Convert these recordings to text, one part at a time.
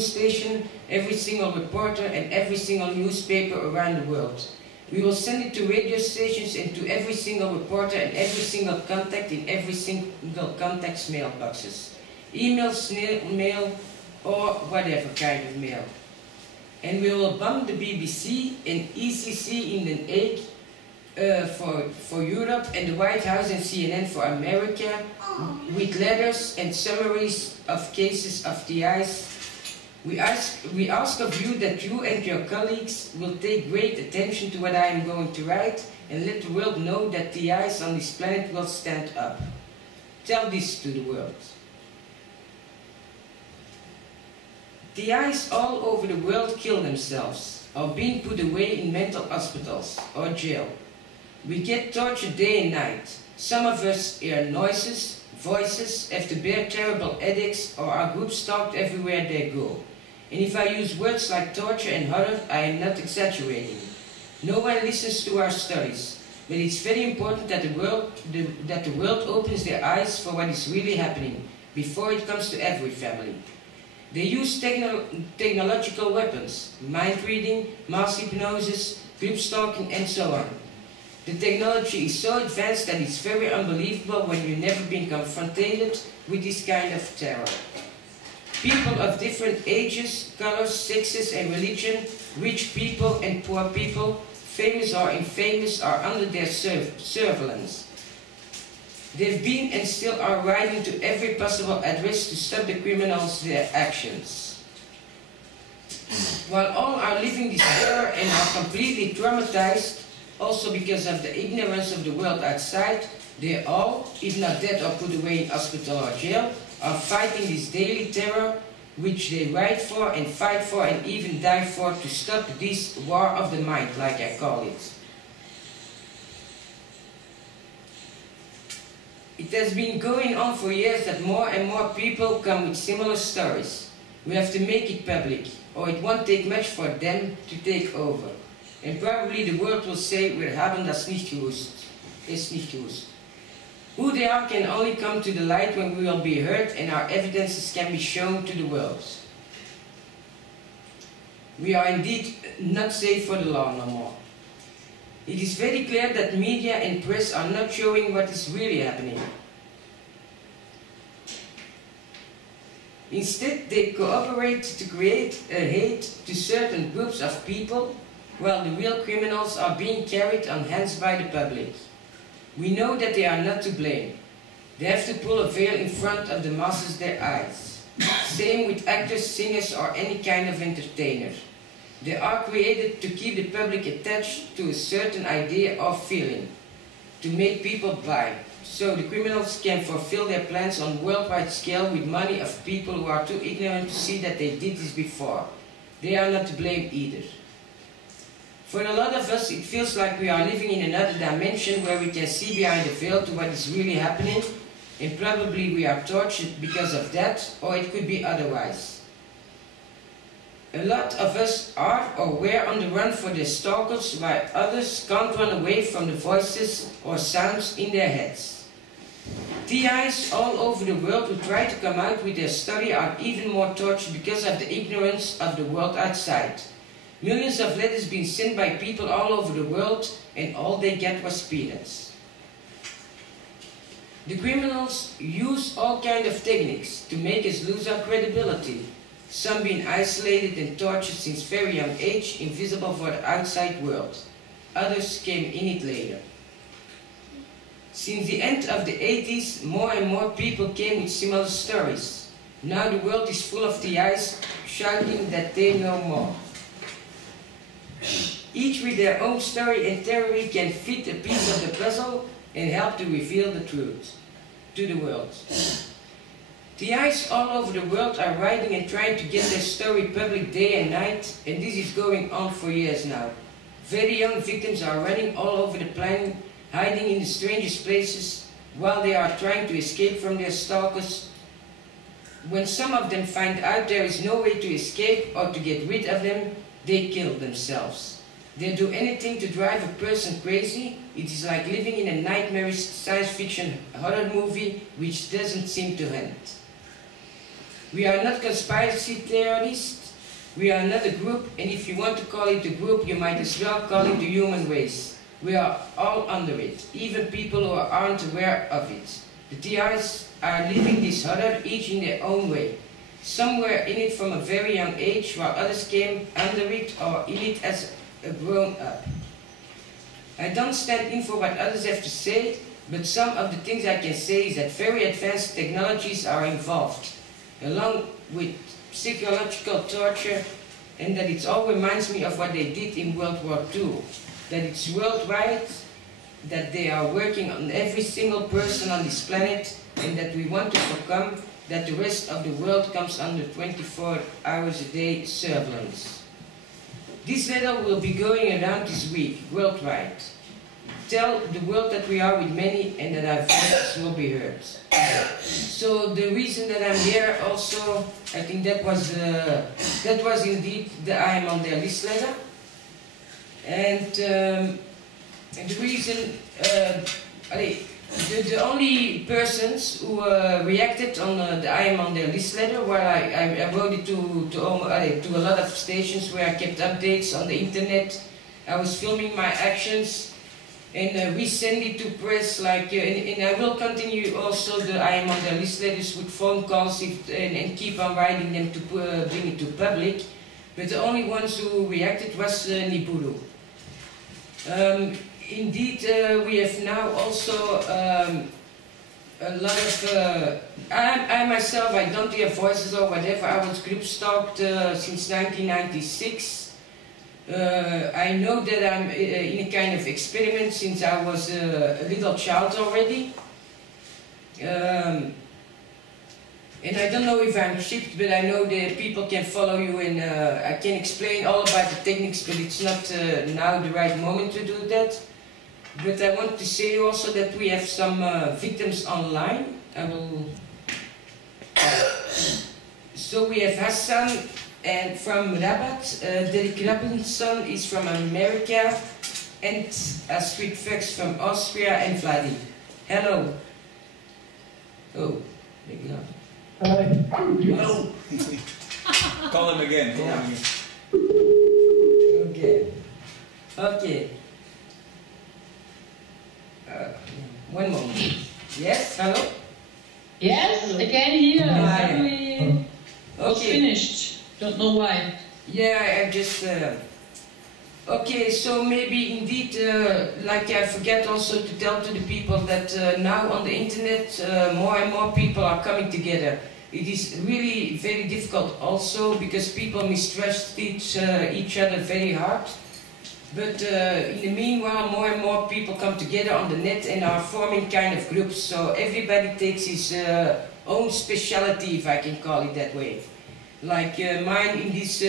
news station, every single reporter, and every single newspaper around the world. We will send it to radio stations and to every single reporter and every single contact in every single contact's mailboxes. Email, snail mail, or whatever kind of mail. And we will bomb the BBC and ECC in Den Hague for Europe, and the White House and CNN for America, with letters and summaries of cases of TIs. We ask of you that you and your colleagues will take great attention to what I am going to write and let the world know that TIs on this planet will stand up. Tell this to the world. TIs all over the world kill themselves, or being put away in mental hospitals or jail. We get tortured day and night. Some of us hear noises, voices, have to bear terrible headaches, or are group stalked everywhere they go. And if I use words like torture and horror, I am not exaggerating. No one listens to our stories, but it's very important that the world opens their eyes for what is really happening, before it comes to every family. They use technological weapons, mind reading, mass hypnosis, group stalking, and so on. The technology is so advanced that it's very unbelievable when you've never been confronted with this kind of terror. People of different ages, colors, sexes, and religion, rich people and poor people, famous or infamous, are under their surveillance. They've been and still are writing to every possible address to stop the criminals' their actions. While all are living this terror and are completely traumatized, also because of the ignorance of the world outside, they all, if not dead or put away in hospital or jail, are fighting this daily terror, which they write for and fight for and even die for, to stop this war of the mind, like I call it. It has been going on for years that more and more people come with similar stories. We have to make it public, or it won't take much for them to take over. And probably the world will say, wir haben das nicht gewusst. It's nicht gewusst. Who they are can only come to the light when we will be heard and our evidences can be shown to the world. We are indeed not safe for the law no more. It is very clear that media and press are not showing what is really happening. Instead, they cooperate to create a hate to certain groups of people, while the real criminals are being carried on hands by the public. We know that they are not to blame. They have to pull a veil in front of the masses' their eyes. Same with actors, singers, or any kind of entertainer. They are created to keep the public attached to a certain idea or feeling, to make people buy, so the criminals can fulfill their plans on a worldwide scale with money of people who are too ignorant to see that they did this before. They are not to blame either. For a lot of us, it feels like we are living in another dimension where we can see behind the veil to what is really happening, and probably we are tortured because of that, or it could be otherwise. A lot of us are or were on the run for their stalkers, while others can't run away from the voices or sounds in their heads. TIs all over the world who try to come out with their story are even more tortured because of the ignorance of the world outside. Millions of letters being sent by people all over the world, and all they get was peanuts. The criminals use all kinds of techniques to make us lose our credibility. Some being isolated and tortured since very young age, invisible for the outside world. Others came in it later. Since the end of the 80s, more and more people came with similar stories. Now the world is full of TIs shouting that they know more. Each with their own story and theory can fit a piece of the puzzle and help to reveal the truth to the world. TIs all over the world are writing and trying to get their story public day and night, and this is going on for years now. Very young victims are running all over the planet, hiding in the strangest places while they are trying to escape from their stalkers. When some of them find out there is no way to escape or to get rid of them, they kill themselves. They do anything to drive a person crazy. It is like living in a nightmarish science fiction horror movie which doesn't seem to end. We are not conspiracy theorists. We are not a group, and if you want to call it a group, you might as well call it the human race. We are all under it, even people who aren't aware of it. The TIs are living this huddle, each in their own way. Some were in it from a very young age, while others came under it or in it as a grown-up. I don't stand in for what others have to say, but some of the things I can say is that very advanced technologies are involved, along with psychological torture, and that it all reminds me of what they did in World War II, that it's worldwide, that they are working on every single person on this planet, and that we want to overcome, that the rest of the world comes under 24 hours a day surveillance. This letter will be going around this week, worldwide. Tell the world that we are with many and that our voices will be heard. So the reason that I'm here also, I think that was indeed the I am on their list letter. And the reason, the only persons who reacted on the I am on their list letter, where I wrote it to a lot of stations where I kept updates on the internet. I was filming my actions and we send it to press, like, and I will continue also the I am on their list letters with phone calls and keep on writing them to bring it to public. But the only ones who reacted was Nibiru. Indeed, we have now also a lot of, I myself, I don't hear voices or whatever. I was group stalked since 1996. I know that I'm in a kind of experiment since I was a little child already. And I don't know if I'm chipped, but I know that people can follow you and I can explain all about the techniques, but it's not now the right moment to do that. But I want to say also that we have some victims online. So we have Hassan and from Rabat, Derek Robinson is from America, and Astrid Fuchs from Austria, and Vladi. Hello. Oh, maybe not. Hello. Hello. Call him again. Call him again. Okay. Okay. One moment. Yes. Hello. Yes, again here. Hi. Was finished. Don't know why. Yeah, I just. Okay, so maybe indeed, like I forget also to tell to the people that now on the internet more and more people are coming together. It is really very difficult also because people mistrust each other very hard. But in the meanwhile, more and more people come together on the net and are forming kind of groups. So everybody takes his own specialty, if I can call it that way. Like mine in this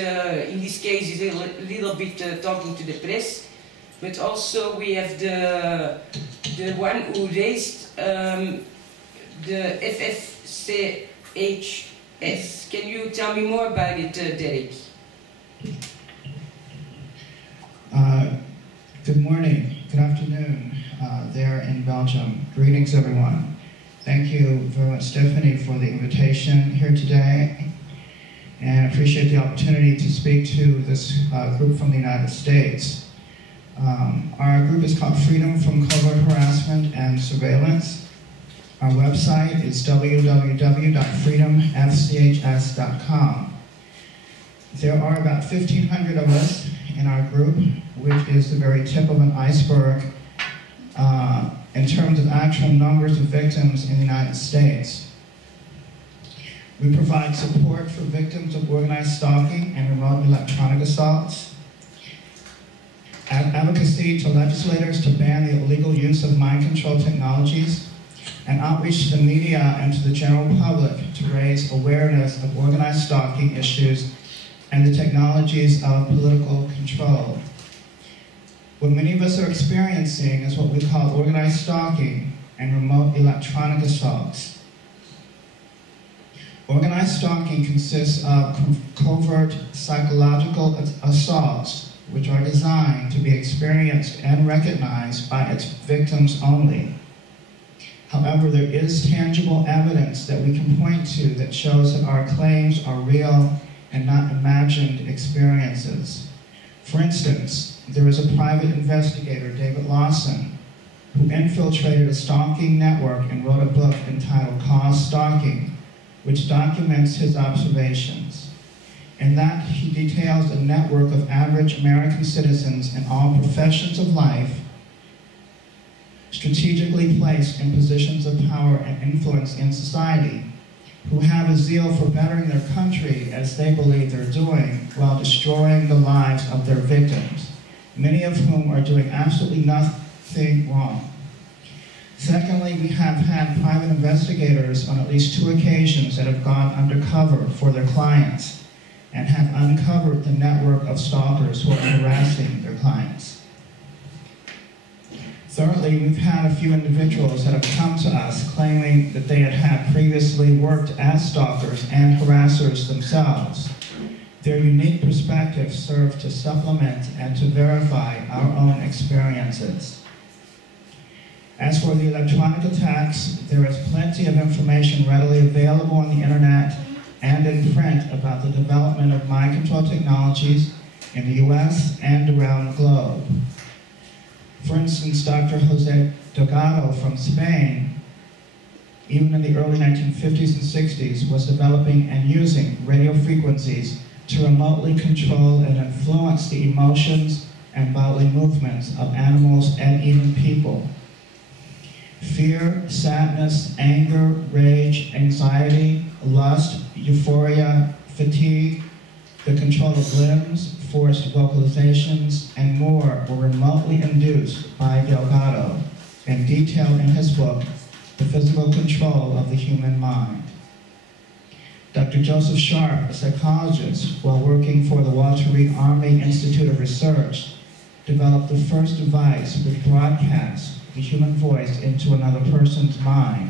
case is a little bit talking to the press, but also we have the one who raised the FFCHS. Can you tell me more about it, Derek? Good morning, good afternoon there in Belgium. Greetings everyone. Thank you very much, Stephanie, for the invitation here today. And I appreciate the opportunity to speak to this group from the United States. Our group is called Freedom from Covert Harassment and Surveillance. Our website is www.freedomfchs.com. There are about 1,500 of us in our group, which is the very tip of an iceberg in terms of actual numbers of victims in the United States. We provide support for victims of organized stalking and remote electronic assaults, advocacy to legislators to ban the illegal use of mind control technologies, and outreach to the media and to the general public to raise awareness of organized stalking issues and the technologies of political control. What many of us are experiencing is what we call organized stalking and remote electronic assaults. Organized stalking consists of covert psychological assaults, which are designed to be experienced and recognized by its victims only. However, there is tangible evidence that we can point to that shows that our claims are real and not imagined experiences. For instance, there is a private investigator, David Lawson, who infiltrated a stalking network and wrote a book entitled Cause Stalking, which documents his observations. In that, he details a network of average American citizens in all professions of life, strategically placed in positions of power and influence in society, who have a zeal for bettering their country as they believe they're doing, while destroying the lives of their victims, many of whom are doing absolutely nothing wrong. Secondly, we have had private investigators on at least 2 occasions that have gone undercover for their clients and have uncovered the network of stalkers who are harassing their clients. Thirdly, we've had a few individuals that have come to us claiming that they had previously worked as stalkers and harassers themselves. Their unique perspectives serve to supplement and to verify our own experiences. As for the electronic attacks, there is plenty of information readily available on the internet and in print about the development of mind control technologies in the US and around the globe. For instance, Dr. Jose Delgado from Spain, even in the early 1950s and 60s, was developing and using radio frequencies to remotely control and influence the emotions and bodily movements of animals and even people. Fear, sadness, anger, rage, anxiety, lust, euphoria, fatigue, the control of limbs, forced vocalizations, and more were remotely induced by Delgado and detailed in his book, The Physical Control of the Human Mind. Dr. Joseph Sharp, a psychologist, while working for the Walter Reed Army Institute of Research, developed the first device which broadcasts the human voice into another person's mind.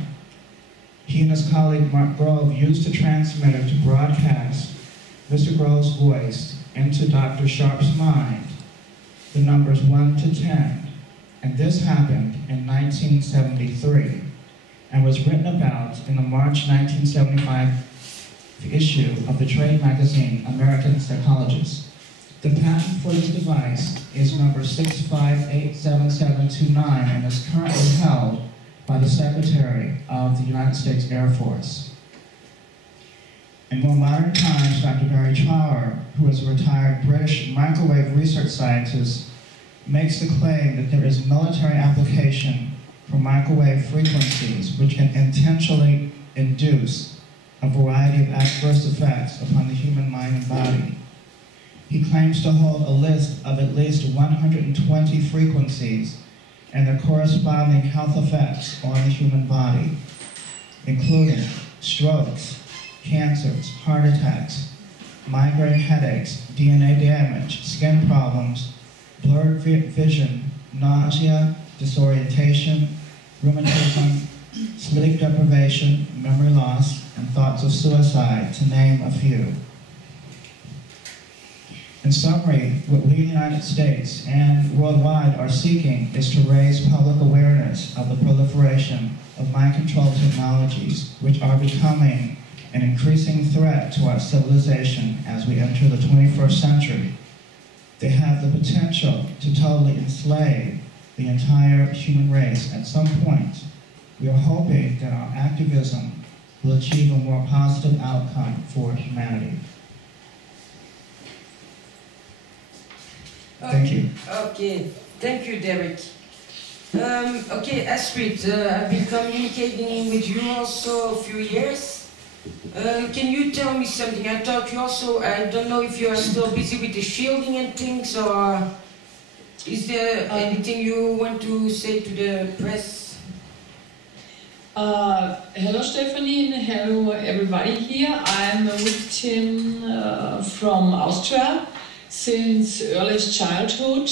He and his colleague Mark Grove used the transmitter to broadcast Mr. Grove's voice into Dr. Sharp's mind, the numbers 1 to 10, and this happened in 1973 and was written about in the March 1975 issue of the trade magazine American Psychologist. The patent for this device is number 6587729 and is currently held by the Secretary of the United States Air Force. In more modern times, Dr. Barry Trower, who is a retired British microwave research scientist, makes the claim that there is military application for microwave frequencies which can intentionally induce a variety of adverse effects upon the human mind and body. He claims to hold a list of at least 120 frequencies and their corresponding health effects on the human body, including strokes, cancers, heart attacks, migraine headaches, DNA damage, skin problems, blurred vision, nausea, disorientation, rheumatism, sleep deprivation, memory loss, and thoughts of suicide, to name a few. In summary, what we in the United States and worldwide are seeking is to raise public awareness of the proliferation of mind control technologies, which are becoming an increasing threat to our civilization as we enter the 21st century. They have the potential to totally enslave the entire human race at some point. We are hoping that our activism will achieve a more positive outcome for humanity. Thank you. Okay, thank you, Derek. Okay, Astrid, I've been communicating with you also a few years. Can you tell me something? I thought you also, I don't know if you are still busy with the shielding and things, or is there anything you want to say to the press? Hello Stephanie, and hello everybody here. I'm a victim from Austria since earliest childhood,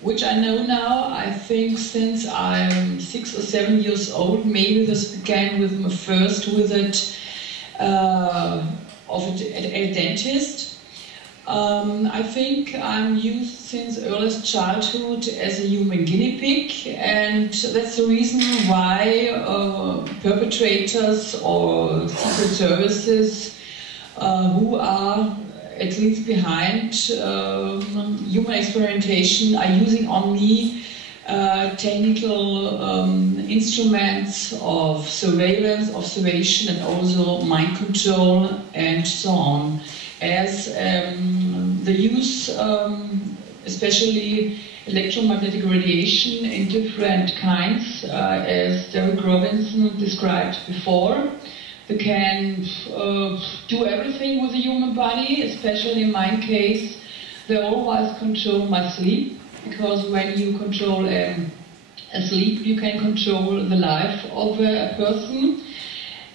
which I know now, I think since I'm 6 or 7 years old. Maybe this began with my first visit of a dentist. I think I'm used since earliest childhood as a human guinea pig, and that's the reason why perpetrators or secret services who are at least behind human experimentation are using on me technical instruments of surveillance, observation, and also mind control and so on. As the use, especially electromagnetic radiation in different kinds, as Derek Robinson described before. They can do everything with the human body, especially in my case. They always control my sleep, because when you control a sleep, you can control the life of a person.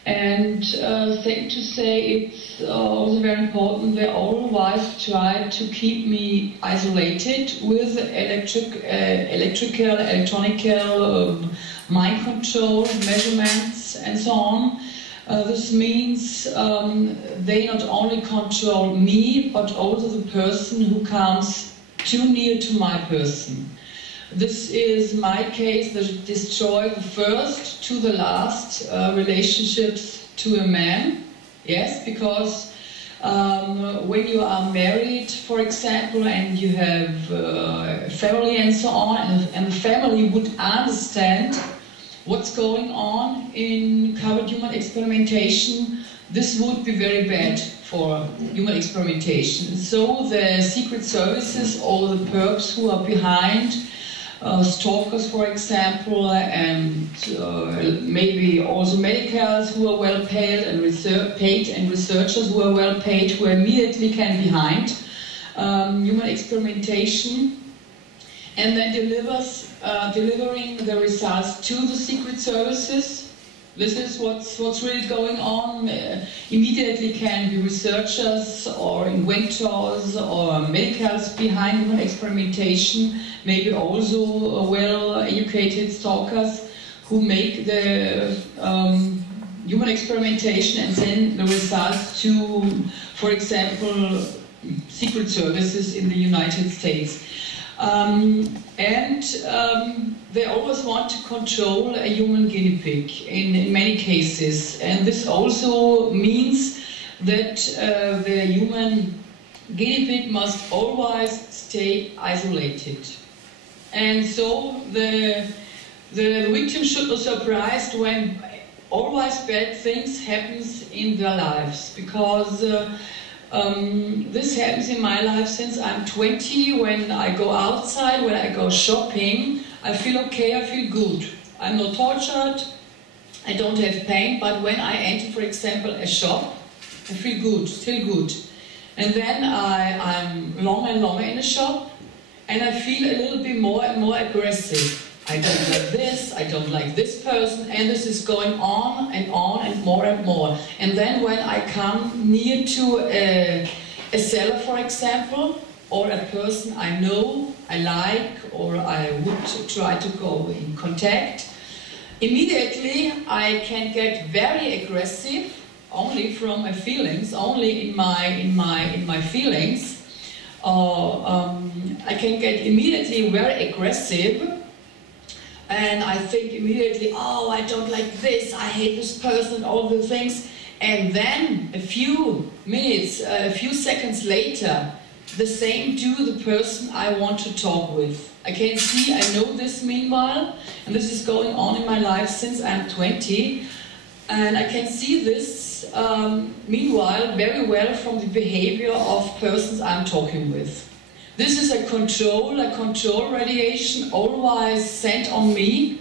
And second to say, it's also very important, they always try to keep me isolated with electronical mind control, measurements, and so on. This means they not only control me, but also the person who comes too near to my person. This is my case that destroy the first to the last relationships to a man. Yes, because when you are married, for example, and you have a family and so on, and the family would understand what's going on in covered human experimentation, this would be very bad for human experimentation. So the secret services or the perps who are behind, stalkers, for example, and maybe also medicals who are well paid and researchers who are well paid, who immediately can behind human experimentation, and then delivering the results to the secret services. This is what's really going on. Immediately can be researchers or inventors or medicals behind human experimentation, maybe also well-educated stalkers who make the human experimentation and send the results to, for example, secret services in the United States. They always want to control a human guinea pig in many cases, and this also means that the human guinea pig must always stay isolated. And so the victim should be surprised when always bad things happens in their lives, because this happens in my life since I'm 20. When I go outside, when I go shopping, I feel okay, I feel good. I'm not tortured, I don't have pain, but when I enter, for example, a shop, I feel good, still good. And then I'm longer and longer in a shop, and I feel a little bit more and more aggressive. I don't like this, I don't like this person, and this is going on and more and more. And then when I come near to a seller, for example, or a person I know, I like, or I would try to go in contact, immediately I can get very aggressive, only from my feelings, only in my feelings. I can get immediately very aggressive, and I think immediately, oh, I don't like this, I hate this person, all the things. And then a few minutes, a few seconds later, the same to the person I want to talk with. I can see, I know this meanwhile, and this is going on in my life since I'm 20, and I can see this meanwhile very well from the behavior of persons I'm talking with. This is a control radiation always sent on me.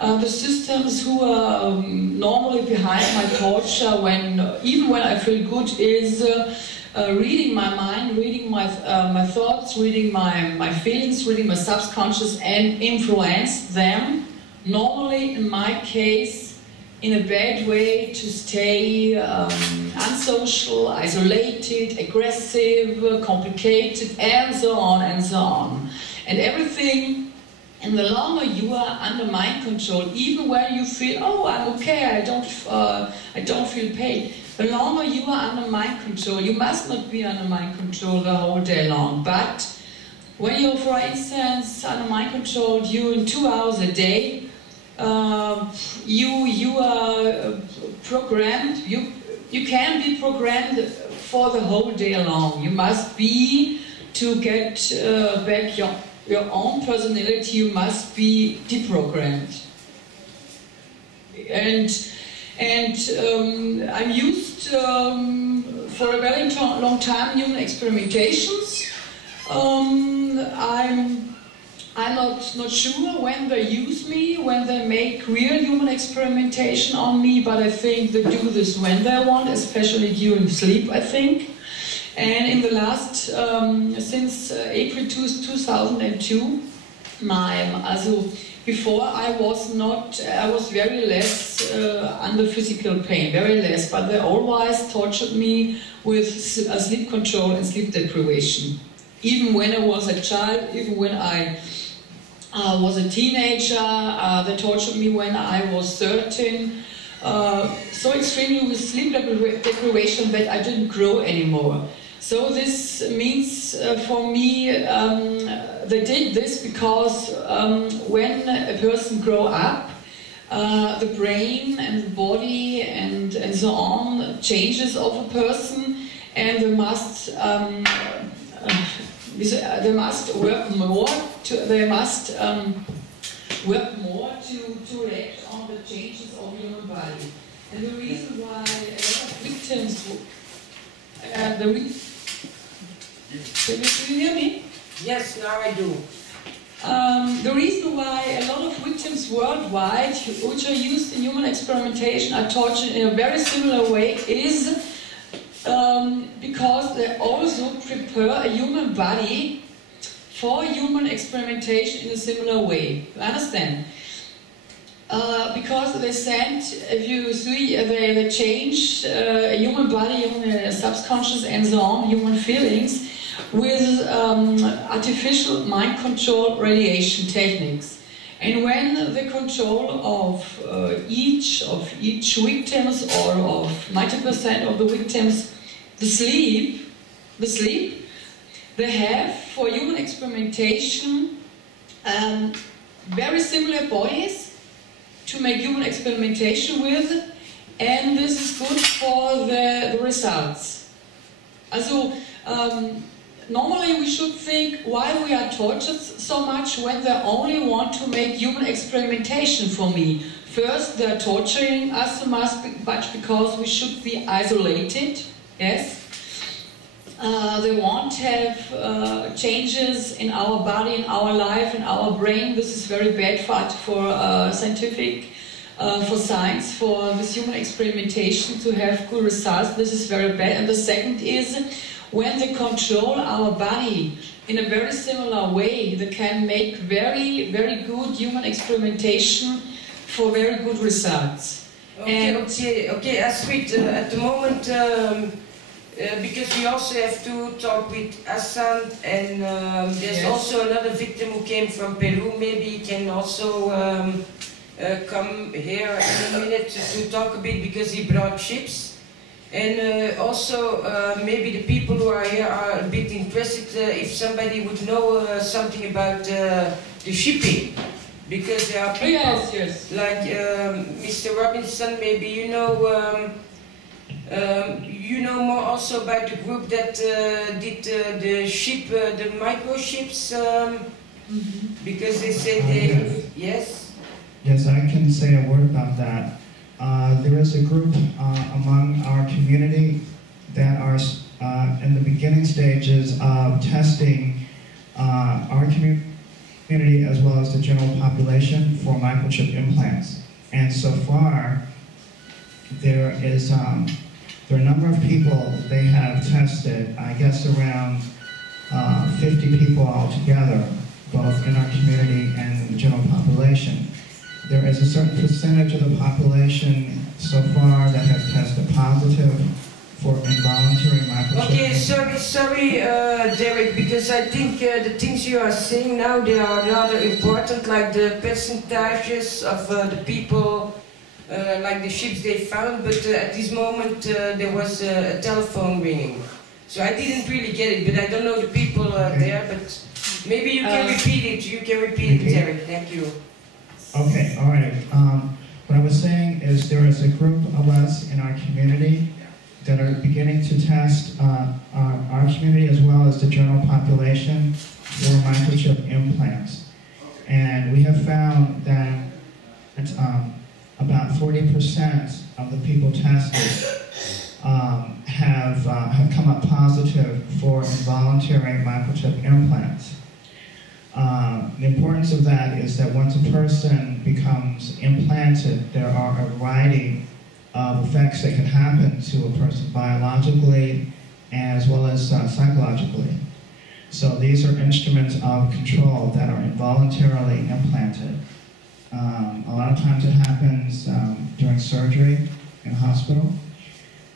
The systems who are normally behind my torture, even when I feel good, is reading my mind, reading my thoughts, reading my feelings, reading my subconscious, and influence them. Normally, in my case, in a bad way, to stay unsocial, isolated, aggressive, complicated, and so on and so on. And everything, and the longer you are under mind control, even when you feel, oh, I'm okay, I don't feel pain, the longer you are under mind control, you must not be under mind control the whole day long, but when you're, for instance, under mind control during 2 hours a day, you are programmed, you can be programmed for the whole day long. You must be, to get back your own personality, you must be deprogrammed. And I'm used for a very long time human experimentations. I'm not sure when they use me, when they make real human experimentation on me, but I think they do this when they want, especially during sleep, I think. And in the last, since April 2002, before I was very less under physical pain, very less, but they always tortured me with sleep control and sleep deprivation. Even when I was a child, even when I was a teenager, they tortured me when I was 13. So extremely with sleep deprivation that I didn't grow anymore. So this means for me, they did this because when a person grows up, the brain and the body and so on changes of a person, and they must work more to react on the changes of human body. And the reason why a lot of victims, can you hear me? Yes, now I do. The reason why a lot of victims worldwide, which are used in human experimentation, are tortured in a very similar way is because they also prepare a human body for human experimentation in a similar way. You understand? Because they send, if you see, they change a human body, human subconscious and so on, human feelings, with artificial mind control radiation techniques. And when the control of each victims, or of 90% of the victims, the sleep, they have for human experimentation very similar bodies to make human experimentation with, and this is good for the results. Also, normally we should think why we are tortured so much when they only want to make human experimentation for me. First, they're torturing us so much because we should be isolated, yes. They won't have changes in our body, in our life, in our brain. This is very bad for scientific, for science, for this human experimentation to have good results. This is very bad. And the second is, when they control our body in a very similar way, they can make very, very good human experimentation for very good results. Okay, Astrid, at the moment, because we also have to talk with Hassan, and there's yes. also another victim who came from Peru. Maybe he can also come here in a minute to talk a bit, because he brought chips. And also, maybe the people who are here are a bit interested if somebody would know something about the shipping. Because there are people like Mr. Robinson, maybe you know more also about the group that did the ship, the microchips, because they say they... Yes? Yes, I can say a word about that. There is a group among our community that are in the beginning stages of testing our community as well as the general population for microchip implants. And so far, there are a number of people they have tested, I guess around 50 people altogether, both in our community and the general population. There is a certain percentage of the population so far that have tested positive for involuntary microchip. Okay, sorry, Derek, because I think the things you are saying now, they are rather important, like the percentages of the people like the chips they found, but at this moment there was a telephone ringing. So I didn't really get it, but I don't know the people there, but maybe you can repeat it. You can repeat it, Derek. Thank you. Okay, all right. What I was saying is there is a group of us in our community that are beginning to test our community as well as the general population for microchip implants. And we have found that about 40% of the people tested have come up positive for involuntary microchip implants. The importance of that is that once a person becomes implanted, there are a variety of effects that can happen to a person biologically as well as psychologically. So these are instruments of control that are involuntarily implanted. A lot of times it happens during surgery in a hospital,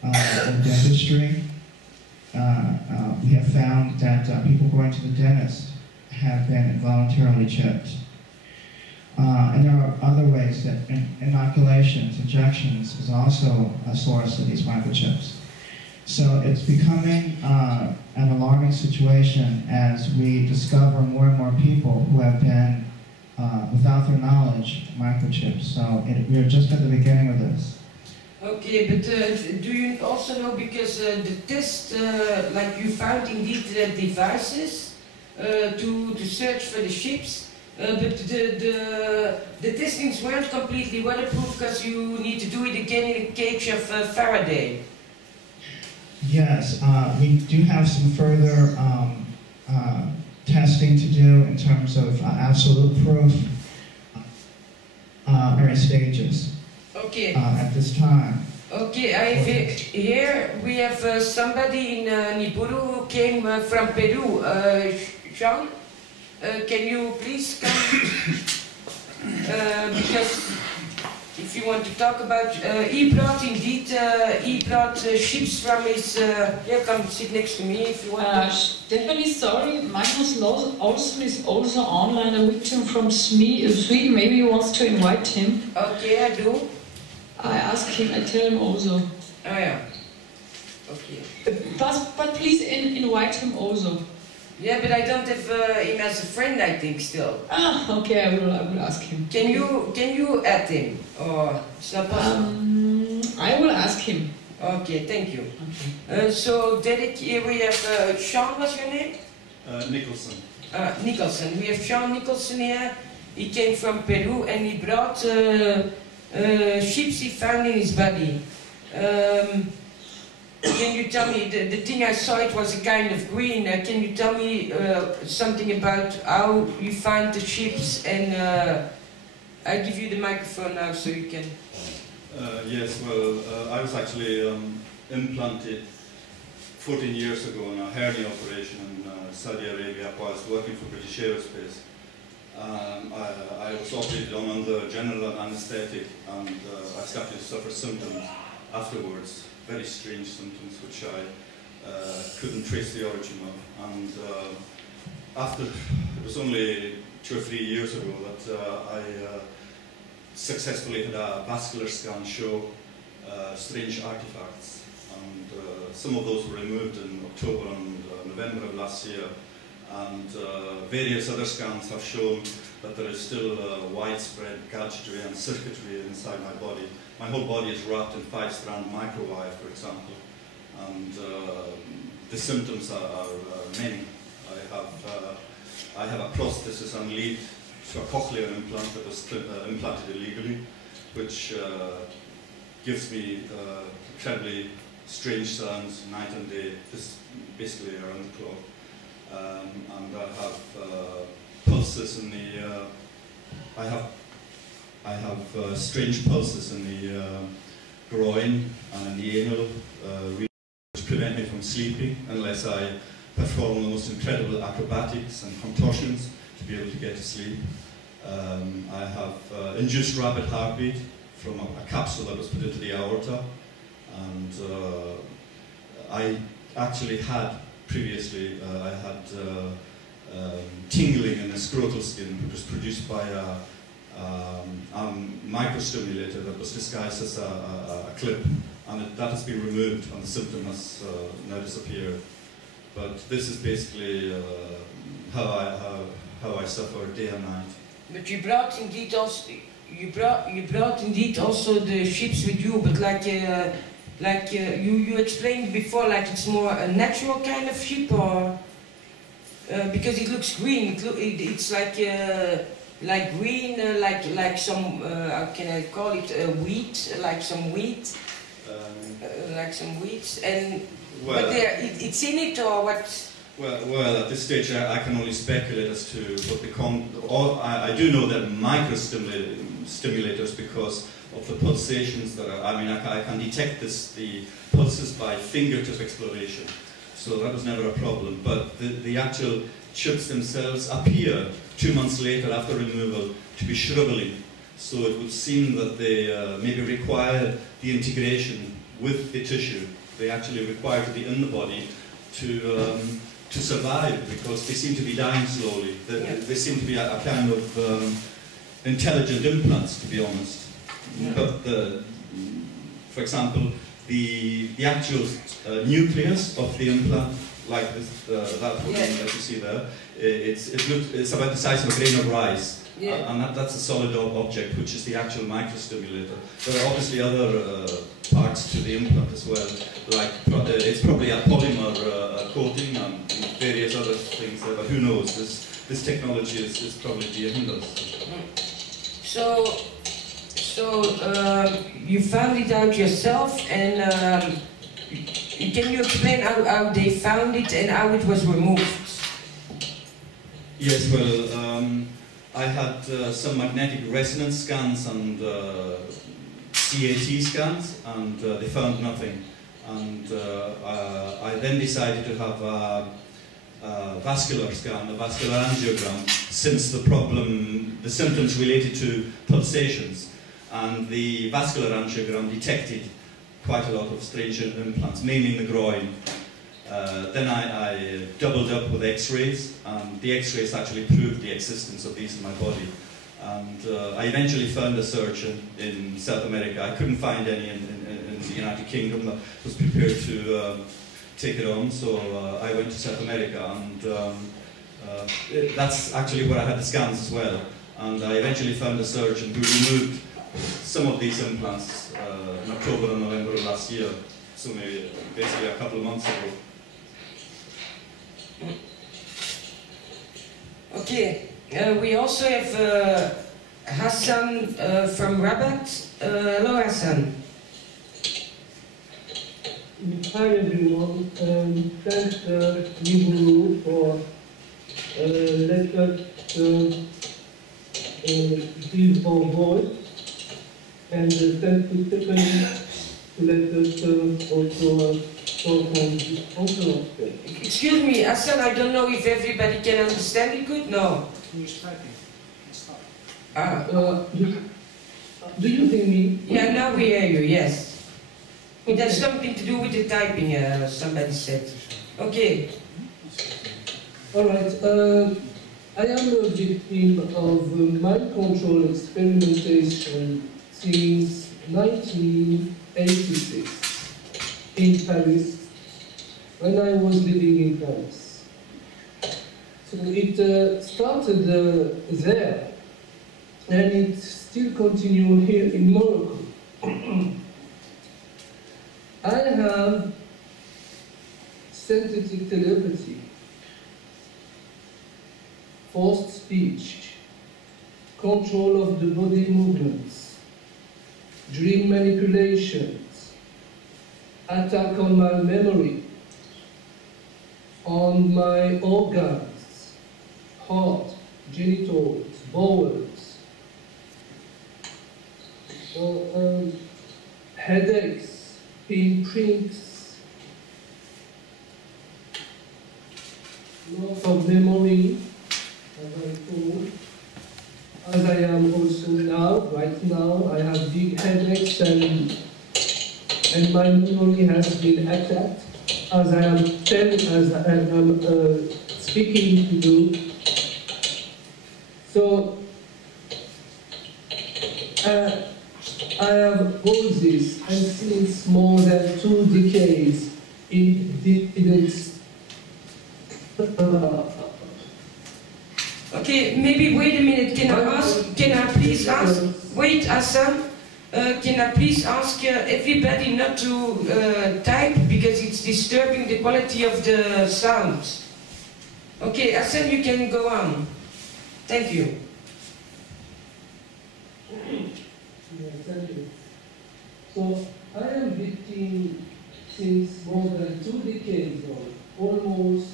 in dentistry. We have found that people going to the dentist have been involuntarily chipped. And there are other ways that inoculations, injections, is also a source of these microchips. So it's becoming an alarming situation as we discover more and more people who have been, without their knowledge, microchips. So we are just at the beginning of this. Okay, but do you also know, because the test, like you found indeed devices to search for the chips, but the testings weren't completely waterproof because you need to do it again in a cage of Faraday. Yes, we do have some further testing to do in terms of absolute proof, various stages. Okay. At this time. Okay, here we have somebody in Niburu who came from Peru. Jean, can you please come? Because if you want to talk about, he brought chips from his, here, come sit next to me if you want. Stephanie, sorry, Magnus Olsen is also online, a victim from Sweden. Maybe you want to invite him. Okay, I do. I ask him, I tell him also. Oh yeah. Okay. But please invite him also. Yeah, but I don't have him as a friend, I think, still. Ah, okay, I will ask him. Can you add him? Or it's not possible? I will ask him. Okay, thank you. Okay. So, Derek, here we have Sean, what's your name? Nicholson. Nicholson. We have Sean Nicholson here. He came from Peru and he brought chips he found in his body. Can you tell me, the thing I saw, it was a kind of green. Can you tell me something about how you found the chips? And I give you the microphone now so you can... Yes, well, I was actually implanted 14 years ago in a hernia operation in Saudi Arabia while I was working for British Aerospace. I was operated on under general anesthetic and I started to suffer symptoms afterwards, very strange symptoms which I couldn't trace the origin of. And after, it was only 2 or 3 years ago that I successfully had a vascular scan show strange artifacts, and some of those were removed in October and November of last year, and various other scans have shown that there is still widespread gadgetry and circuitry inside my body. My whole body is wrapped in 5-strand microwire, for example, and the symptoms are many. I have a prosthesis and lead to a cochlear implant that was implanted illegally, which gives me incredibly strange sounds night and day, basically around the clock. And I have pulses in the, I have strange pulses in the groin and in the anal, which prevent me from sleeping unless I perform the most incredible acrobatics and contortions to be able to get to sleep. I have induced rapid heartbeat from a capsule that was put into the aorta, and I actually had previously, I had tingling in the scrotal skin, which was produced by microstimulator that was disguised as a clip, and that has been removed and the symptom has now disappeared. But this is basically how I suffer day and night. But you brought indeed also the ships with you, but you explained before, like it's more a natural kind of ship, or because it looks green. It's like green, like some how can I call it, wheat, like some wheat, like some wheat, and well, but it's in it, or what? Well, at this stage I can only speculate as to what I do know that microstimulators, because of the pulsations that are, I mean, I can detect the pulses by fingertip exploration, so that was never a problem. But the actual chips themselves appear 2 months later after removal to be shriveling, so it would seem that they maybe require the integration with the tissue. They actually require to be in the body to survive, because they seem to be dying slowly. They seem to be a kind of intelligent implants, to be honest. Yeah. But for example, the actual nucleus of the implant, like this, that one that you see there, it's about the size of a grain of rice. Yeah. And that's a solid object, which is the actual microstimulator. There are obviously other parts to the implant as well, like it's probably a polymer coating and various other things there, but who knows? This technology is probably beyond us. So you found it out yourself, and can you explain how they found it and how it was removed? Yes, well, I had some magnetic resonance scans and CAT scans, and they found nothing. And I then decided to have a vascular scan, a vascular angiogram, since the symptoms related to pulsations. And the vascular angiogram detected quite a lot of strange implants, mainly in the groin. Then I doubled up with X-rays, and the X-rays actually proved the existence of these in my body. And I eventually found a surgeon in South America. I couldn't find any in the United Kingdom that was prepared to take it on, so I went to South America, and that's actually where I had the scans as well. And I eventually found a surgeon who removed some of these implants in October and November of last year, so maybe basically a couple of months ago. Okay, we also have Hassan from Rabat. Hello, Hassan. Hi everyone, thanks Niburu for let us give our voice, and thanks to Stephanie to let us also talk on this conference. Excuse me, Hassan, I don't know if everybody can understand it good. No. Finish typing. Stop. Do you hear me? Yeah, now we hear you, yes. It has something to do with the typing, somebody said. Okay. Alright, I am a victim of mind control experimentation since 1986 in Paris, when I was living in Paris. So it started there, and it still continues here in Morocco. I have synthetic telepathy, forced speech, control of the body movements, dream manipulations, attack on my memory, on my organs, heart, genitals, bowels, headaches, pinpricks, loss of memory, as I told. As I am also now, right now, I have big headaches, and my memory has been attacked, as I am speaking to you. So this, and since more than 2 decades, it didn't. Okay, maybe wait a minute. Can I please ask? Wait, Hassan. Can I please ask everybody not to type because it's disturbing the quality of the sound? Okay, Hassan, you can go on. Thank you. Yeah, thank you. So I am victim since more than 2 decades or almost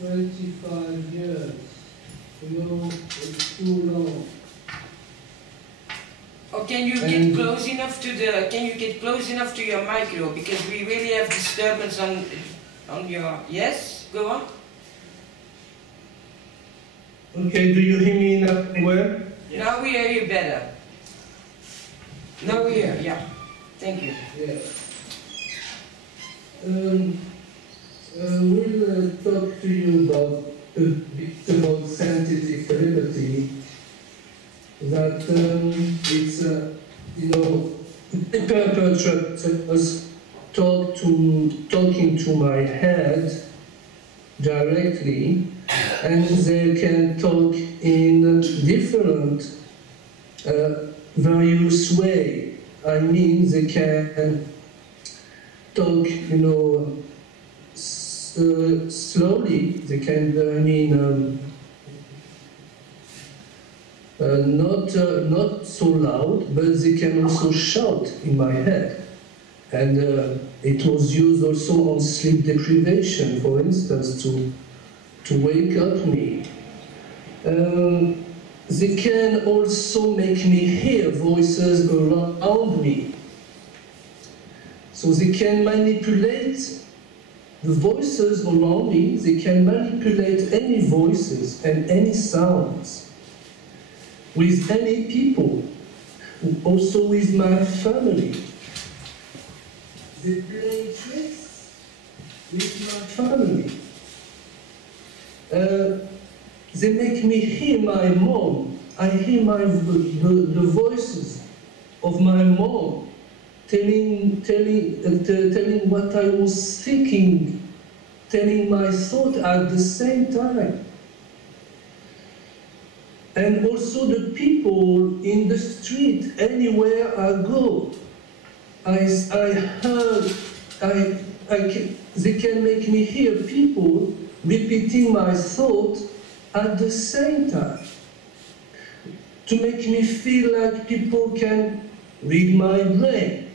25 years. You know, it's too long. Or can you get close enough to the? Can you get close enough to your micro because we really have disturbance on your. Yes, go on. Okay, do you hear me now? Well? Yes. Now we hear you better. Now we hear, yeah. Thank you. Yeah. We'll talk to you about a bit about scientific liberty. That it's, you know, the perpetrators talking to my head directly, and they can talk in different various way. I mean, they can talk, you know, slowly. They can, I mean, not so loud, but they can also shout in my head. And it was used also on sleep deprivation, for instance, to wake up me. They can also make me hear voices around me. So they can manipulate the voices around me. They can manipulate any voices and any sounds with any people, also with my family. They play tricks with my family. They make me hear my mom. I hear the voices of my mom telling what I was thinking, telling my thought at the same time. And also the people in the street, anywhere I go. They can make me hear people repeating my thought at the same time, to make me feel like people can read my brain.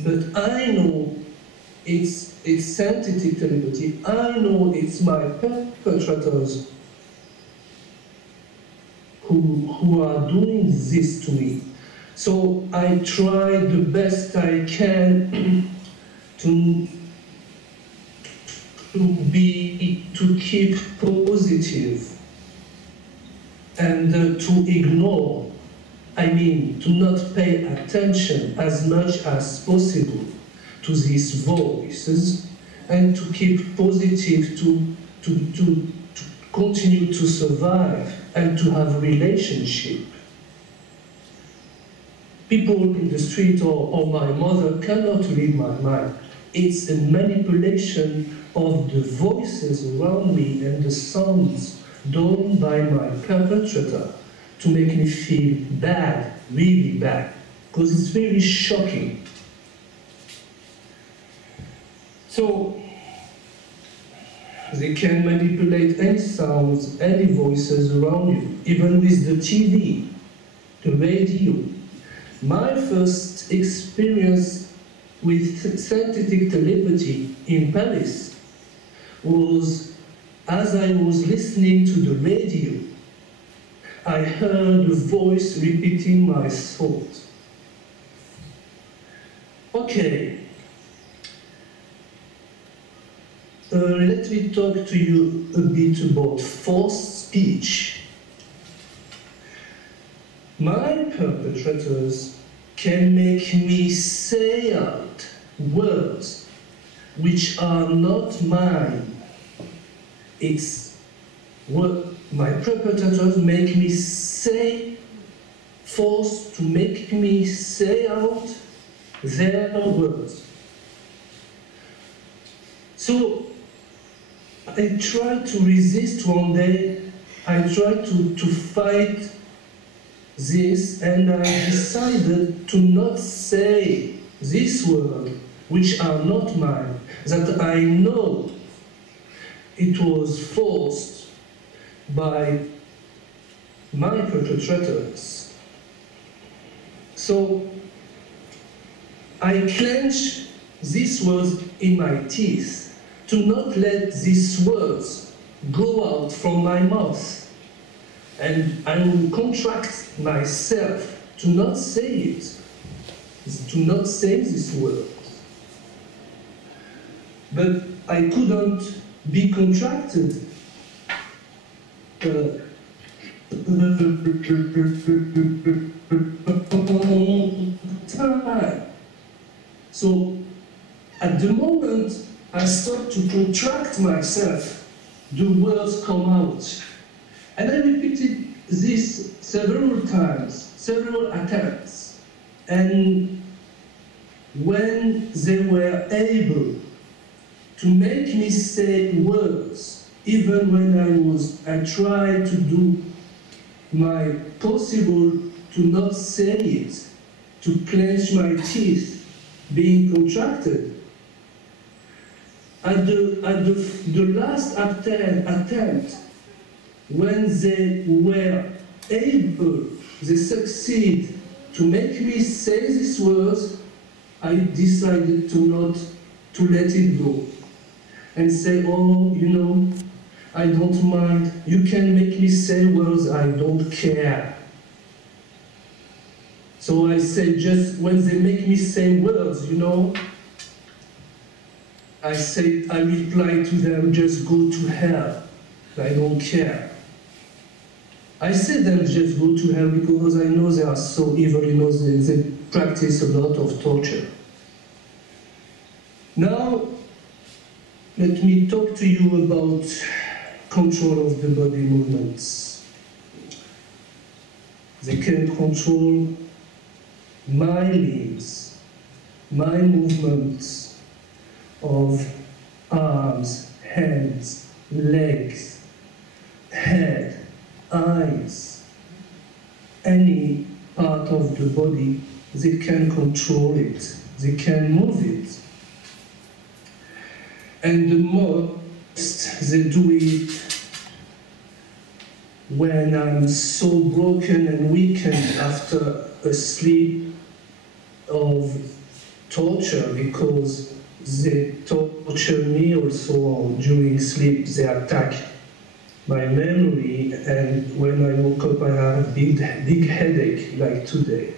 But I know it's scientific liberty. I know it's my perpetrators who are doing this to me. So I try the best I can to keep positive and to ignore, I mean, to not pay attention as much as possible to these voices, and to keep positive, to continue to survive and to have a relationship. People in the street or my mother cannot read my mind. It's a manipulation of the voices around me and the sounds done by my perpetrator to make me feel bad, really bad, because it's very shocking. So, they can manipulate any sounds, any voices around you, even with the TV, the radio. My first experience with scientific telepathy in Paris was as I was listening to the radio. I heard a voice repeating my thought. Okay. Let me talk to you a bit about forced speech. My perpetrators can make me say out words which are not mine. It's what my perpetrators make me say, forced to make me say out their words. So I tried to resist one day. I tried to fight this, and I decided to not say these words, which are not mine, that I know it was forced by my perpetrators. So I clenched these words in my teeth to not let these words go out from my mouth. And I will contract myself to not say it, to not say these words. But I couldn't be contracted. So at the moment I start to contract myself, the words come out. And I repeated this several times, several attempts. And when they were able to make me say words, even when I tried to do my possible to not say it, to clench my teeth, being contracted. At the last attempt, when they were able, they succeed to make me say these words, I decided to let it go and say, oh, you know, I don't mind. You can make me say words, I don't care. So I say, just when they make me say words, you know, I reply to them, just go to hell. I don't care. I say them just go to hell because I know they are so evil, you know, they practice a lot of torture. Now, let me talk to you about control of the body movements. They can control my limbs, my movements of arms, hands, legs, head, eyes, any part of the body. They can control it, they can move it. And the most they do it when I'm so broken and weakened after a sleep of torture, because they torture me also during sleep. They attack my memory, and when I woke up I had a big headache like today.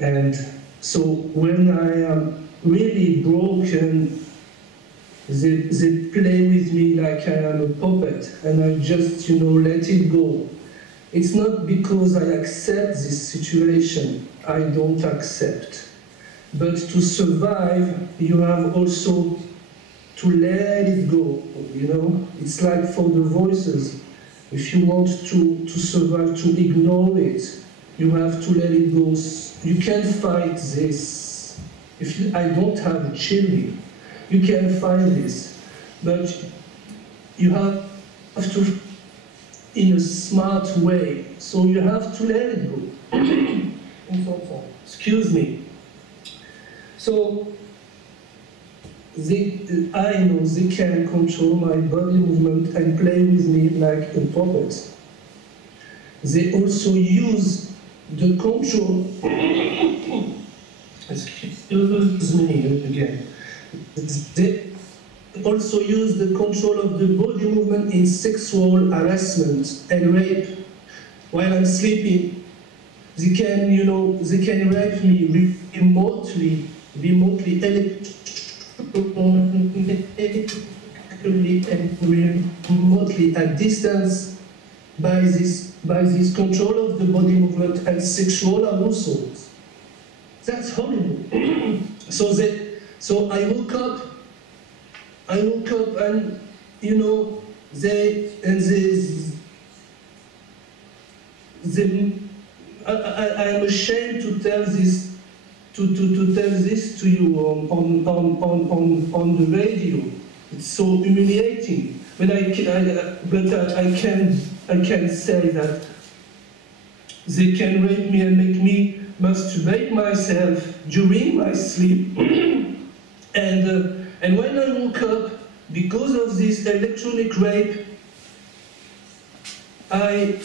And so when I am really broken, they play with me like I am a puppet, and I just, you know, let it go. It's not because I accept this situation, I don't accept. But to survive, you have also to let it go, you know? It's like for the voices. If you want to survive, to ignore it, you have to let it go. You can't fight this. I don't have chili. You can find this, but you have to, in a smart way. So you have to let it go. Excuse me. So I know they can control my body movement and play with me like a puppet. They also use the control. Excuse me again. They also use the control of the body movement in sexual harassment and rape. While I'm sleeping, they can, you know, they can rape me remotely, and remotely at distance by this control of the body movement and sexual assault. That's horrible. So I woke up and, you know, I am ashamed to tell this to tell this to you on the radio. It's so humiliating. But I can say that they can rape me and make me masturbate myself during my sleep. And when I woke up, because of this electronic rape, I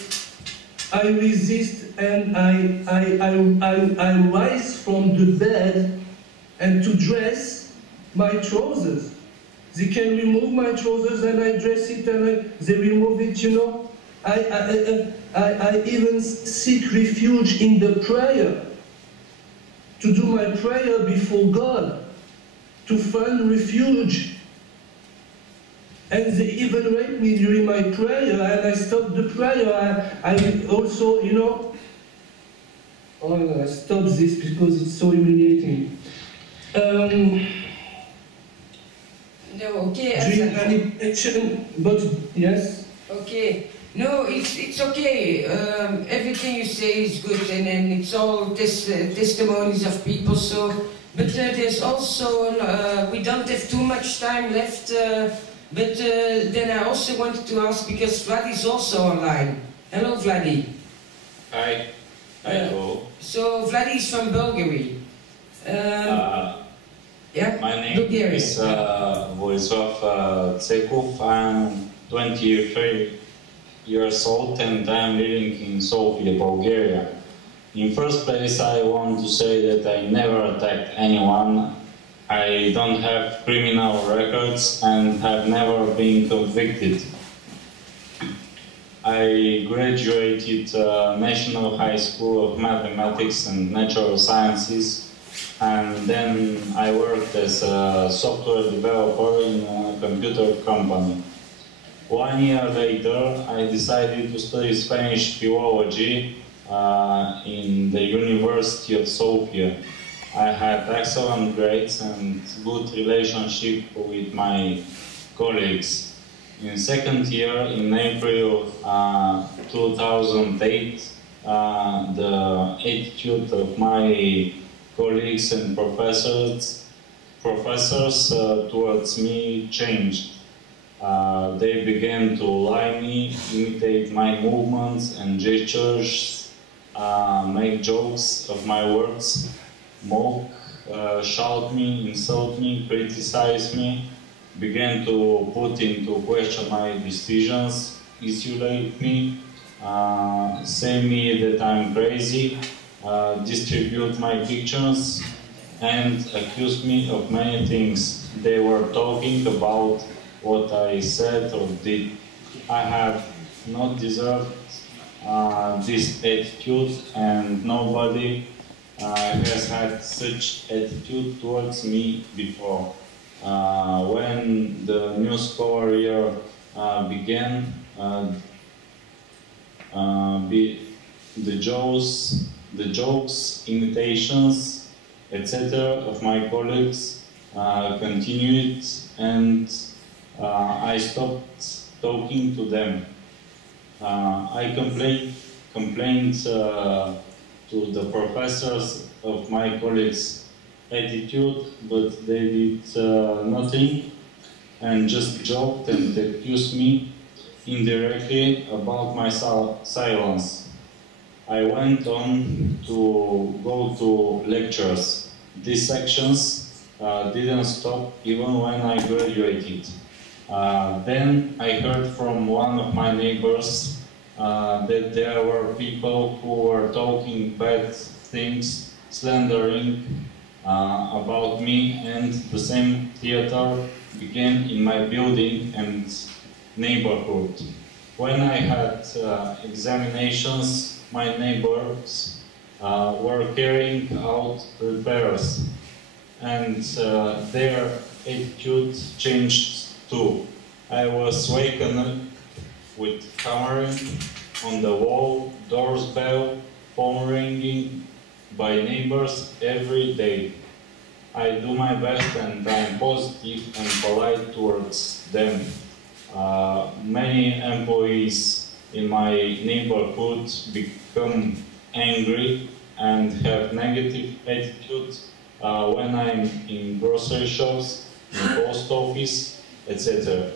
resist and I rise from the bed and to dress my trousers. They can remove my trousers and I dress it and they remove it, you know. I even seek refuge in the prayer, to do my prayer before God, to find refuge. And they even rape me during my prayer, and I stop the prayer. I also, you know, I stop this because it's so humiliating. No, okay. Do you have any action? But yes. Okay. No, it's okay. Everything you say is good, and it's all testimonies of people. So, but there's also we don't have too much time left. But then I also wanted to ask, because Vladi's also online. Hello, Vladi. Hi. Hello. So Vladi's from Bulgaria. Yeah. My name Bulgaria. is Vojislav Tsekov. I'm 23 years old and I'm living in Sofia, Bulgaria. In first place, I want to say that I never attacked anyone. I don't have criminal records and have never been convicted. I graduated National High School of Mathematics and Natural Sciences, and then I worked as a software developer in a computer company. 1 year later, I decided to study Spanish philology in the University of Sofia. I had excellent grades and good relationship with my colleagues. In second year, in April 2008, the attitude of my colleagues and professors towards me changed. They began to lie me, imitate my movements and gestures, make jokes of my words, mock, shout me, insult me, criticize me, began to put into question my decisions, isolate me, say me that I'm crazy, distribute my pictures, and accuse me of many things. They were talking about what I said or did. I have not deserved this attitude, and nobody has had such attitude towards me before. When the new scholar year began, the jokes, imitations, etc. of my colleagues continued, and I stopped talking to them. I complained to the professors of my colleagues' attitude, but they did nothing and just joked and accused me indirectly about my silence. I went on to go to lectures. These sections didn't stop even when I graduated. Then I heard from one of my neighbors that there were people who were talking bad things, slandering about me, and the same theater began in my building and neighborhood. When I had examinations, my neighbors were carrying out repairs, and their attitude changed too. I was wakened with hammering on the wall, doors bell, phone ringing by neighbors every day. I do my best and I'm positive and polite towards them. Many employees in my neighborhood become angry and have negative attitude when I'm in grocery shops, in post office, etc.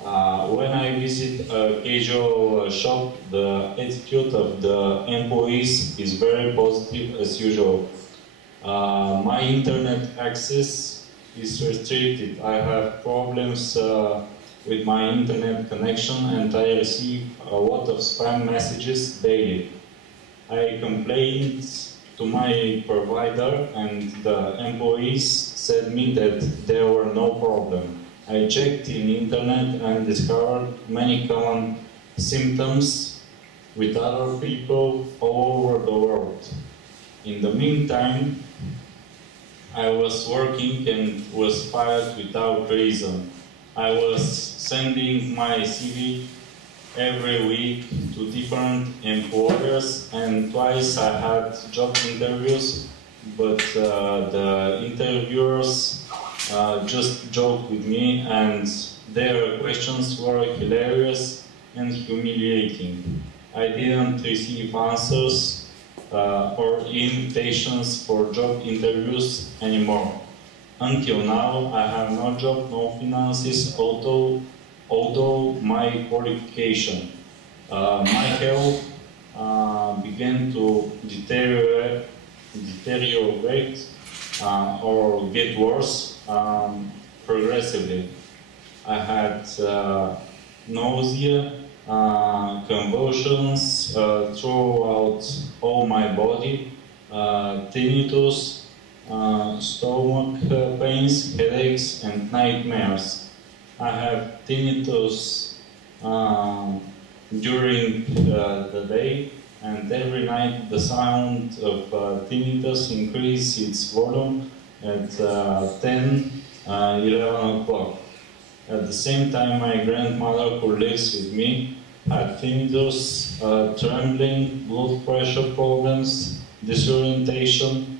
When I visit a casual shop, the attitude of the employees is very positive as usual. My internet access is restricted. I have problems with my internet connection and I receive a lot of spam messages daily. I complained to my provider and the employees said me that there were no problem. I checked in internet and discovered many common symptoms with other people all over the world. In the meantime, I was working and was fired without reason. I was sending my CV every week to different employers and twice I had job interviews, but the interviewers just joked with me and their questions were hilarious and humiliating. I didn't receive answers or invitations for job interviews anymore. Until now, I have no job, no finances, although my qualification. My health began to deteriorate or get worse progressively. I had nausea, convulsions throughout all my body, tinnitus, stomach pains, headaches, and nightmares. I have tinnitus during the day, and every night the sound of tinnitus increases its volume at 10, 11 o'clock. At the same time, my grandmother, who lives with me, had tinnitus, trembling, blood pressure problems, disorientation,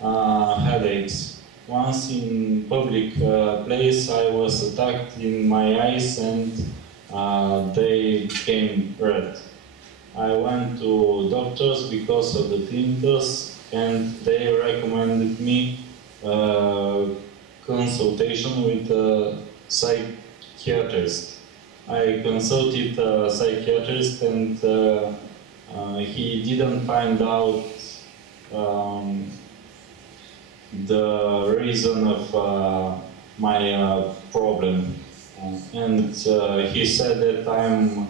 headaches. Once in public place, I was attacked in my eyes and they became red. I went to doctors because of the tinnitus and they recommended me consultation with a psychiatrist. I consulted a psychiatrist and he didn't find out the reason of my problem. And he said that I'm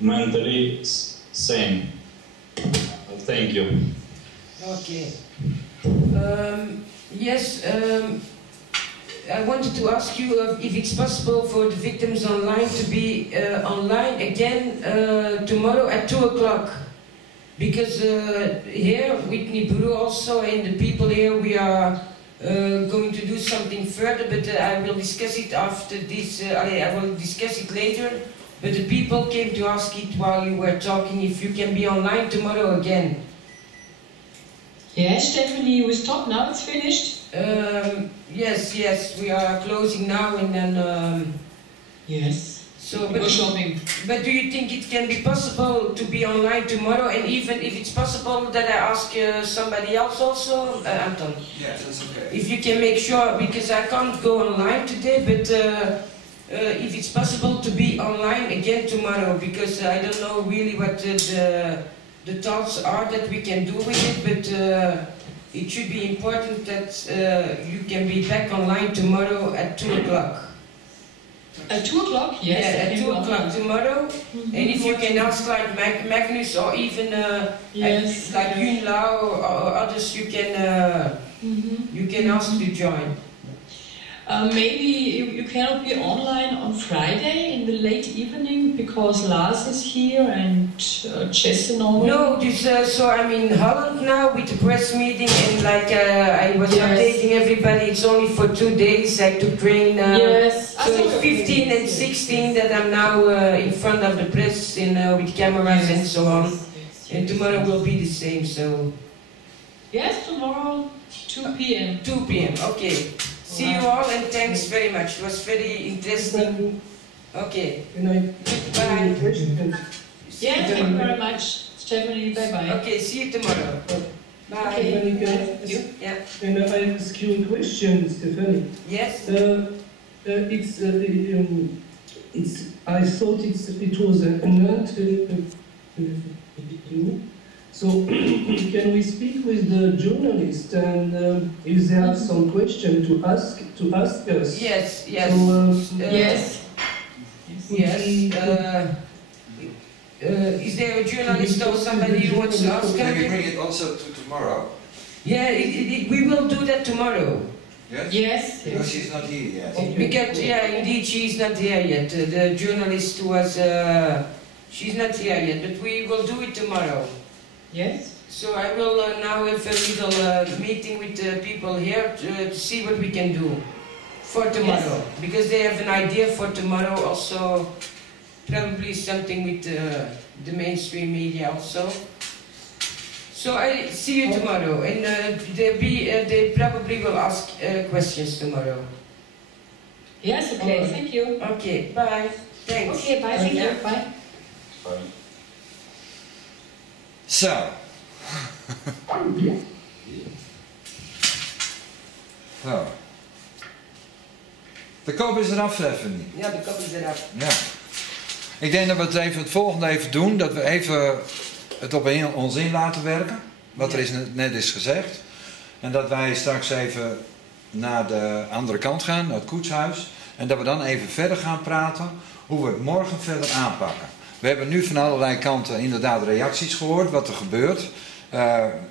mentally sane. Thank you. Okay. Yes, I wanted to ask you if it's possible for the victims online to be online again tomorrow at 2 o'clock. Because here with Niburu also and the people here we are going to do something further, but I will discuss it after this, I will discuss it later. But the people came to ask it while you were talking if you can be online tomorrow again. Yes, Stephanie, we stop now, it's finished? Yes, we are closing now and then... Yes. So, go shopping. But do you think it can be possible to be online tomorrow, and even if it's possible that I ask somebody else also, Anton? Yes, that's okay. If you can make sure, because I can't go online today, but if it's possible to be online again tomorrow, because I don't know really what the thoughts are that we can do with it, but it should be important that you can be back online tomorrow at 2 o'clock. At 2 o'clock? Yes. Yeah, at 2 o'clock tomorrow. And if you can ask like Magnus or even yes. like Yun Lao or others, you can ask to join. Maybe you cannot be online on Friday in the late evening because Lars is here and Jess and all. No, so I'm in Holland now with the press meeting and like I was updating everybody. It's only for 2 days. I took train. Yes. So it's 15 and 16 that I'm now in front of the press with cameras and so on. And tomorrow will be the same. So. Yes, tomorrow 2 p.m. 2 p.m. Okay. See you all and thanks very much. It was very interesting. Okay. Good night. Bye. Yeah, thank you very much. Stephanie, bye-bye. Okay, see you tomorrow. Bye. Stephanie, can I You? Yeah. and I ask you a question, Stephanie. Yes? I thought it was an interview. So can we speak with the journalist and if they have some question to ask us? Yes, yes. So, Yes. Yes. Is there a journalist or somebody who wants to ask Can we something? bring it also to tomorrow? Yeah, we will do that tomorrow. Yes? Yes. Because she's not here yet. Because, yeah, indeed, she's not here yet. The journalist was, she's not here yet, but we will do it tomorrow. Yes. So I will now have a little meeting with the people here to see what we can do for tomorrow. Yes. Because they have an idea for tomorrow also, probably something with the mainstream media also. So I see you tomorrow, and they probably will ask questions tomorrow. Yes, okay, thank you. Okay, bye. Thanks. Okay, bye, thank you. Bye. Fine. Zo. Zo. De kop is eraf, Stephanie. Ja, de kop is eraf. Ja. Ik denk dat we het volgende even doen. Dat we even het op ons in laten werken. Wat er net is gezegd. En dat wij straks even naar de andere kant gaan, naar het koetshuis. En dat we dan even verder gaan praten hoe we het morgen verder aanpakken. We hebben nu van allerlei kanten inderdaad reacties gehoord, wat er gebeurt.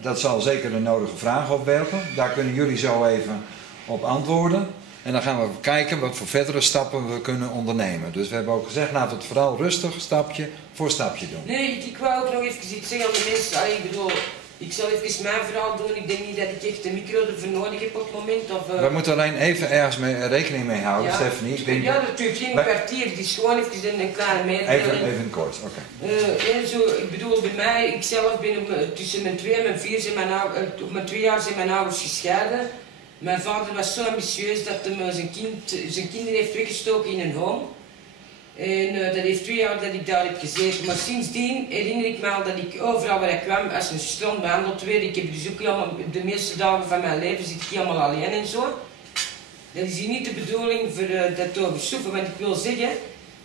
Dat zal zeker de nodige vragen opwerpen. Daar kunnen jullie zo even op antwoorden. En dan gaan we kijken wat voor verdere stappen we kunnen ondernemen. Dus we hebben ook gezegd, laten we het vooral rustig stapje voor stapje doen. Nee, ik wou ook nog even iets zeggen aan de mensen. Allee, ik bedoel, ik zal even mijn verhaal doen. Ik denk niet dat ik echt de micro ervoor nodig heb op het moment. Of, We moeten alleen even ergens rekening mee houden, ja, Stephanie. Ik denk ja, dat duurt geen kwartier. Het is gewoon even een kleine mededeling. Even kort, oké. Ik bedoel, bij mij, ik zelf ben tussen mijn 2 en mijn 4 zijn op mijn 2 jaar zijn mijn ouders gescheiden. Mijn vader was zo ambitieus dat hij zijn kinderen heeft weggestoken in een home. En dat heeft 2 jaar dat ik daar heb gezeten. Maar sindsdien herinner ik me al dat ik overal waar ik kwam als een stront behandeld werd. Ik heb dus ook helemaal, de meeste dagen van mijn leven zit ik helemaal alleen en zo. Dat is hier niet de bedoeling voor dat te overstoeven, want ik wil zeggen,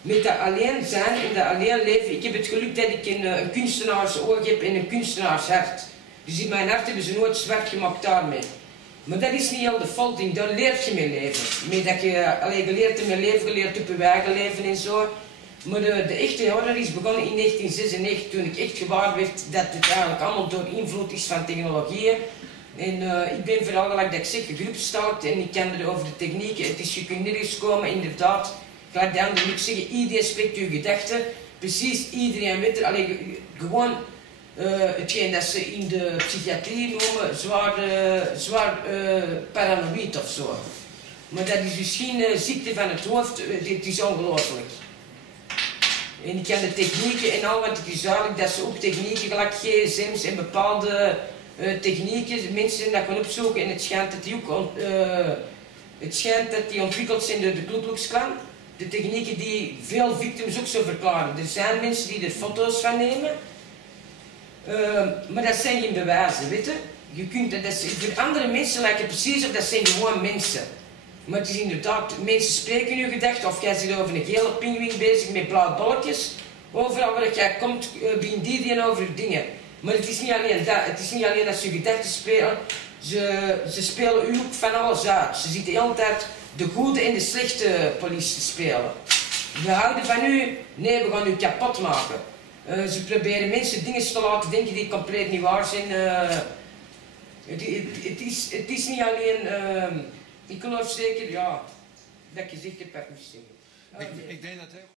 met dat alleen zijn en dat alleen leven, ik heb het geluk dat ik een kunstenaarsoog heb en een kunstenaarshart. Dus in mijn hart hebben ze nooit zwart gemaakt daarmee. Maar dat is niet heel de fout, daar leert je mee leven. Met dat je leert in mijn leven, geleerd op je eigen leven en zo. Maar de echte horror is begonnen in 1996, toen ik echt gewaar werd dat het eigenlijk allemaal door invloed is van technologieën. En ik ben vooral, gelijk dat ik zeg, gegroepstalkt en ik kan er over de technieken. Het is, je kunt nergens komen, inderdaad. Gelijk de anderen ook zeggen, iedereen spreekt uw gedachten. Precies, iedereen weet er, gewoon hetgeen dat ze in de psychiatrie noemen, zwaar paranoïd of zo. Maar dat is dus geen ziekte van het hoofd, het is ongelooflijk. En ik kan de technieken en al, want het is duidelijk dat ze ook technieken, gelijk gsm's en bepaalde technieken, mensen dat gaan opzoeken en het schijnt dat die ontwikkeld zijn door de Ku Klux Klan. De technieken die veel victims ook zo verklaren. Er zijn mensen die er foto's van nemen, maar dat zijn geen bewijzen, weet je. Je kunt voor andere mensen lijkt het precies of dat zijn gewoon mensen. Maar het is inderdaad, mensen spreken je gedachten, of jij zit over een gele pinguïn bezig met blauwe bolletjes. Overal waar jij komt, begint die over dingen. Maar het is niet alleen dat, het is niet alleen dat ze gedachten spelen, ze spelen u ook van alles uit. Ze zitten de hele tijd de goede en de slechte politie te spelen. We houden van u, nee, we gaan u kapot maken. Ze proberen mensen dingen te laten denken die compleet niet waar zijn. Het is niet alleen, ik geloof zeker, ja, dat je zegt, ik heb het niet zeggen. Ik denk dat heel